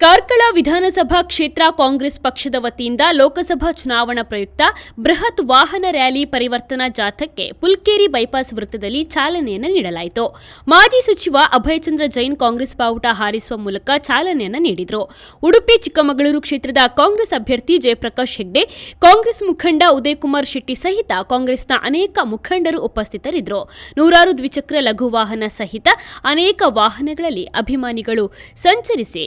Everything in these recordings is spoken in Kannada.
ಕಾರ್ಕಳ ವಿಧಾನಸಭಾ ಕ್ಷೇತ್ರ ಕಾಂಗ್ರೆಸ್ ಪಕ್ಷದ ವತಿಯಿಂದ ಲೋಕಸಭಾ ಚುನಾವಣಾ ಪ್ರಯುಕ್ತ ಬೃಹತ್ ವಾಹನ ರ್ಯಾಲಿ ಪರಿವರ್ತನಾ ಜಾಥಕ್ಕೆ ಪುಲ್ಕೇರಿ ಬೈಪಾಸ್ ವೃತ್ತದಲ್ಲಿ ಚಾಲನೆಯನ್ನು ನೀಡಲಾಯಿತು. ಮಾಜಿ ಸಚಿವ ಅಭಯಚಂದ್ರ ಜೈನ್ ಕಾಂಗ್ರೆಸ್ ಬಾವುಟ ಹಾರಿಸುವ ಮೂಲಕ ಚಾಲನೆಯನ್ನು ನೀಡಿದರು. ಉಡುಪಿ, ಚಿಕ್ಕಮಗಳೂರು ಕ್ಷೇತ್ರದ ಕಾಂಗ್ರೆಸ್ ಅಭ್ಯರ್ಥಿ ಜಯಪ್ರಕಾಶ್ ಹೆಗ್ಡೆ, ಕಾಂಗ್ರೆಸ್ ಮುಖಂಡ ಉದಯಕುಮಾರ್ ಶೆಟ್ಟಿ ಸಹಿತ ಕಾಂಗ್ರೆಸ್ನ ಅನೇಕ ಮುಖಂಡರು ಉಪಸ್ಥಿತರಿದ್ದರು ನೂರಾರು ದ್ವಿಚಕ್ರ ಲಘು ವಾಹನ ಸಹಿತ ಅನೇಕ ವಾಹನಗಳಲ್ಲಿ ಅಭಿಮಾನಿಗಳು ಸಂಚರಿಸಿ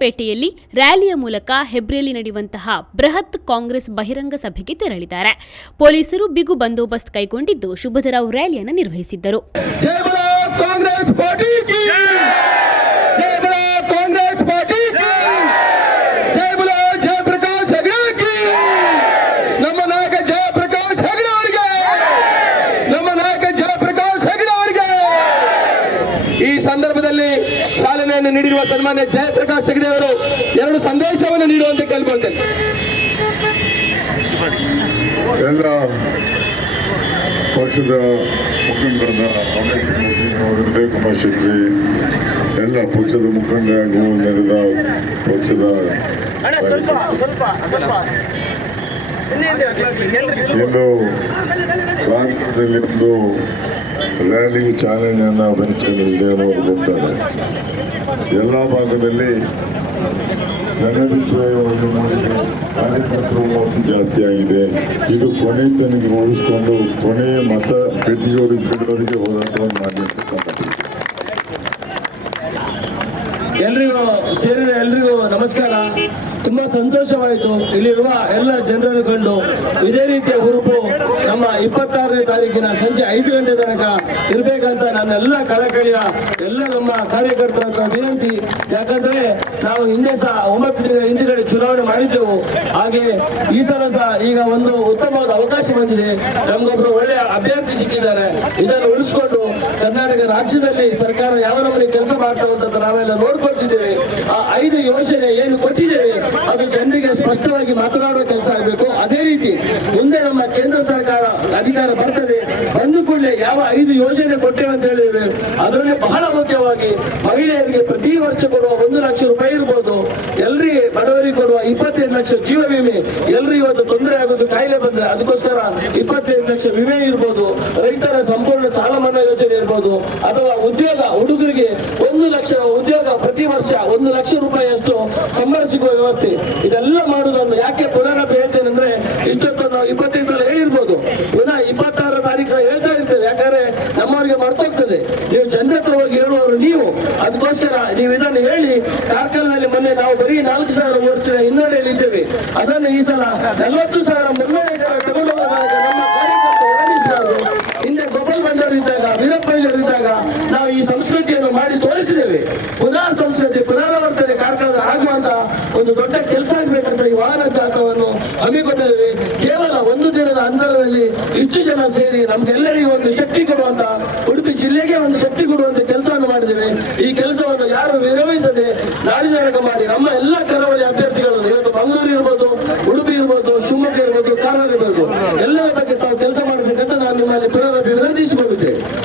ಹೊಸಪೇಟೆಯಲ್ಲಿ ರ್ಯಾಲಿಯ ಮೂಲಕ ಹೆಬ್ರಿಯಲ್ಲಿ ನಡೆಯುವಂತಹ ಬೃಹತ್ ಕಾಂಗ್ರೆಸ್ ಬಹಿರಂಗ ಸಭೆಗೆ ತೆರಳಿದ್ದಾರೆ. ಪೊಲೀಸರು ಬಿಗು ಬಂದೋಬಸ್ತ್ ಕೈಗೊಂಡಿದ್ದು ಶುಭದರಾವ್ ರ್ಯಾಲಿಯನ್ನು ನಿರ್ವಹಿಸಿದ್ದರು. ಈ ಸಂದರ್ಭದಲ್ಲಿ ಶಾಲೆ ಚಾಲನೆಯನ್ನು ನೀಡಿರುವ ಸನ್ಮಾನ್ಯ ಜಯಪ್ರಕಾಶ್ ಹೆಗಡೆ ಅವರು ಎರಡು ಸಂದೇಶವನ್ನು ನೀಡುವಂತೆ ಕೇಳ್ಕೊಳ್ತೇನೆ. ಎಲ್ಲ ಪಕ್ಷದ ಮುಖಂಡರಾದ ಅಮಿತ್ ಅವರು ಉದಯ ಕುಮಾರ್ ಶೆಟ್ಟಿ ಎಲ್ಲ ಪಕ್ಷದ ಮುಖಂಡ ನಡೆದ ಪಕ್ಷದ ಇಂದು ಕಾಂಗ್ರೆಸ್ನಲ್ಲಿ ಒಂದು ರ್ಯಾಲಿ ಚಾಲನೆಯನ್ನು ಅಭಿನಂದನೆ ಅನ್ನೋರು ಕೊಡ್ತಾರೆ ಎಲ್ಲ ಭಾಗದಲ್ಲಿ ಜನಭಿಪ್ರಾಯವನ್ನು ಮಾಡಿದೆ ಕಾರ್ಯಕರ್ತರು ಮೋಸ ಜಾಸ್ತಿ ಆಗಿದೆ. ಇದು ಕೊನೆ ತನಿಖೆ ಉಳಿಸ್ಕೊಂಡು ಕೊನೆಯ ಮತ ಪೆಟ್ಟಿಗೆಯವರಿಗೆ ಬಿಡೋರಿಗೆ ಹೋರಾಟವನ್ನು ಮಾಡಿರ್ತಕ್ಕಂಥದ್ದು ಎಲ್ರಿಗೂ ಸೇರಿದ ಎಲ್ರಿಗೂ ನಮಸ್ಕಾರ. ತುಂಬಾ ಸಂತೋಷವಾಯಿತು. ಇಲ್ಲಿರುವ ಎಲ್ಲ ಜನರನ್ನು ಕಂಡು ಇದೇ ರೀತಿಯ ಹುರುಪು ನಮ್ಮ ಇಪ್ಪತ್ತಾರನೇ ತಾರೀಕಿನ ಸಂಜೆ ಐದು ಗಂಟೆ ತನಕ ಇರಬೇಕಂತ ನನ್ನೆಲ್ಲ ಕಳಕಳಿಯ ಎಲ್ಲ ನಮ್ಮ ಕಾರ್ಯಕರ್ತರ ವಿನಂತಿ. ಯಾಕಂದ್ರೆ ನಾವು ಹಿಂದೆ ಸಹ ಒಂಬತ್ತು ದಿನ ಹಿಂದಿನಡೆ ಚುನಾವಣೆ ಮಾಡಿದ್ದೆವು. ಹಾಗೆ ಈ ಸಲ ಸಹ ಈಗ ಒಂದು ಉತ್ತಮವಾದ ಅವಕಾಶ ಬಂದಿದೆ. ನಮ್ಗೊಬ್ರು ಒಳ್ಳೆಯ ಅಭ್ಯರ್ಥಿ ಸಿಕ್ಕಿದ್ದಾರೆ. ಇದನ್ನು ಉಳಿಸ್ಕೊಂಡು ಕರ್ನಾಟಕ ರಾಜ್ಯದಲ್ಲಿ ಸರ್ಕಾರ ಯಾವ ನಮ್ಮ ಕೆಲಸ ಮಾಡ್ತಾ ನಾವೆಲ್ಲ ನೋಡ್ಕೊಳ್ತಿದ್ದೇವೆ. ಆ ಐದು ಯೋಜನೆ ಏನು ಕೊಟ್ಟಿದ್ದೇವೆ ಅದು ಜನರಿಗೆ ಸ್ಪಷ್ಟವಾಗಿ ಮಾತನಾಡುವ ಕೆಲಸ ಆಗಬೇಕು. ಅದೇ ರೀತಿ ಮುಂದೆ ನಮ್ಮ ಕೇಂದ್ರ ಸರ್ಕಾರ ಅಧಿಕಾರ ಬರ್ತದೆ, ಬಂದು ಕೂಡಲೇ ಯಾವ ಐದು ಯೋಜನೆ ಕೊಟ್ಟೇವೆ ಅಂತ ಹೇಳಿದ್ದೇವೆ ಅದರಲ್ಲಿ ಬಹಳ ಮುಖ್ಯವಾಗಿ ಮಹಿಳೆಯರಿಗೆ ಪ್ರತಿ ವರ್ಷ ಕೊಡುವ ಒಂದು ಲಕ್ಷ ರೂಪಾಯಿ ಇರ್ಬೋದು. ಬಡವರಿಗೆ ಕೊಡುವ ಇಪ್ಪತ್ತೈದು ಲಕ್ಷ ಜೀವ ವಿಮೆ. ಎಲ್ರು ಇವತ್ತು ತೊಂದರೆ ಆಗೋದು, ಕಾಯಿಲೆ ಬಂದ್ರೆ ಅದಕ್ಕೋಸ್ಕರ ಇಪ್ಪತ್ತೈದು ಲಕ್ಷ ವಿಮೆ ಇರ್ಬೋದು. ರೈತರ ಸಂಪೂರ್ಣ ಸಾಲ ಮನ್ನಾ ಯೋಜನೆ ಇರ್ಬೋದು. ಅಥವಾ ಉದ್ಯೋಗ, ಹುಡುಗರಿಗೆ ಒಂದು ಲಕ್ಷ ಉದ್ಯೋಗ ಪ್ರತಿ ವರ್ಷ ಒಂದು ಲಕ್ಷ ರೂಪಾಯಿಯಷ್ಟು ಸಂಬಳ ಸಿಗುವ ವ್ಯವಸ್ಥೆ. ಇದೆಲ್ಲ ಮಾಡುವುದನ್ನು ಯಾಕೆ ಪುನರಪ್ಪ ಹೇಳ್ತೇನೆ ಅಂದ್ರೆ ಇಷ್ಟೊತ್ತು ನಾವು ಇಪ್ಪತ್ತೈದು ಸಲ ಹೇಳಿರ್ಬೋದು. ಪುನಃ ಇಪ್ಪತ್ತಾರ ತಾರೀಕು ಸಹ ಹೇಳ್ತಾ ಇರ್ತೇವೆ. ಯಾಕಂದ್ರೆ ನಮ್ಮವರಿಗೆ ಮರ್ತೋಗ್ತದೆ. ನೀವು ಜನರ ಹತ್ರ ಹೋಗಿ ಹೇಳುವವರು ನೀವು ಅದಕ್ಕೋಸ್ಕರ ನೀವು ಇದನ್ನು ಹೇಳಿ, ಕಾರ್ಕಲ್ನಲ್ಲಿ ಮೊನ್ನೆ ನಾವು ಬರೀ ನಾಲ್ಕು ಸಾವಿರ ವರ್ಷ ಹಿನ್ನಡೆಯಲ್ಲಿ ಇದ್ದೇವೆ. ಅದನ್ನು ಈ ಸಲ ನಲವತ್ತು ಸಾವಿರ ಮುನ್ನಡೆ ಹಿಂದೆ ಗೋಪಾಲ್ ಬಂಡವರು ಇದ್ದಾಗ, ವೀರಪ್ಪ ನಾವು ಈ ಸಂಸ್ಕೃತಿಯನ್ನು ಮಾಡಿ ತೋರಿಸಿದ್ದೇವೆ. ಪುನಃ ಸಂಸ್ಕೃತಿ, ಪುನರಾವರ್ತನೆ ಈ ವಾಹನ ಜಾಥವನ್ನು ಹಮ್ಮಿಕೊಂಡಿದ್ದೇವೆ. ಕೇವಲ ಒಂದು ದಿನದ ಅಂತರದಲ್ಲಿ ಇಷ್ಟು ಜನ ಸೇರಿ ನಮ್ಗೆಲ್ಲರಿಗೂ ಒಂದು ಶಕ್ತಿ ಕೊಡುವಂತ ಉಡುಪಿ ಜಿಲ್ಲೆಗೆ ಒಂದು ಶಕ್ತಿ ಕೊಡುವಂತ ಕೆಲಸವನ್ನು ಮಾಡಿದ್ದೇವೆ. ಈ ಕೆಲಸವನ್ನು ಯಾರು ವಿರಮಿಸದೆ ನಾಡಿನ ಮಾಡಿ ನಮ್ಮ ಎಲ್ಲ ಕರಾವಳಿ ಅಭ್ಯರ್ಥಿಗಳನ್ನು, ಇವತ್ತು ಮಂಗಳೂರು ಇರ್ಬೋದು, ಉಡುಪಿ ಇರ್ಬೋದು, ಶಿವಮೊಗ್ಗ ಇರ್ಬೋದು, ಕಾರವಾರ ಇರ್ಬೋದು ಎಲ್ಲರ